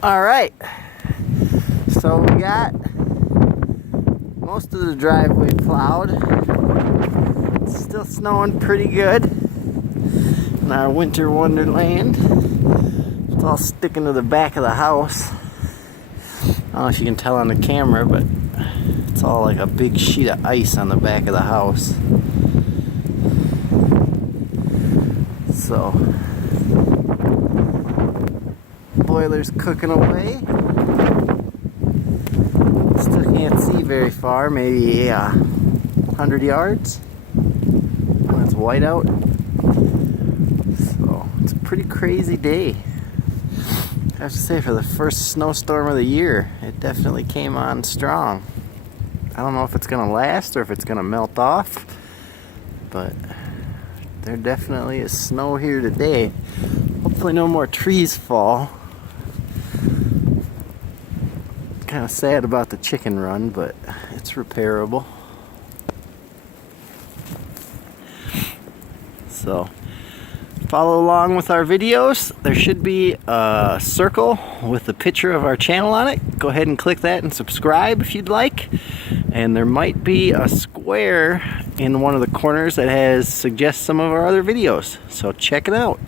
All right, so we got most of the driveway plowed. It's still snowing pretty good in our winter wonderland. It's all sticking to the back of the house. I don't know if you can tell on the camera, but it's all like a big sheet of ice on the back of the house. So, boiler's cooking away. Still can't see very far, maybe 100 yards. When it's white out. So, it's a pretty crazy day. I have to say, for the first snowstorm of the year, it definitely came on strong. I don't know if it's gonna last or if it's gonna melt off, but there definitely is snow here today. Hopefully no more trees fall. Kind of sad about the chicken run, but it's repairable. So follow along with our videos. There should be a circle with the picture of our channel on it. Go ahead and click that and subscribe if you'd like. And there might be a square in one of the corners that suggests some of our other videos. So check it out.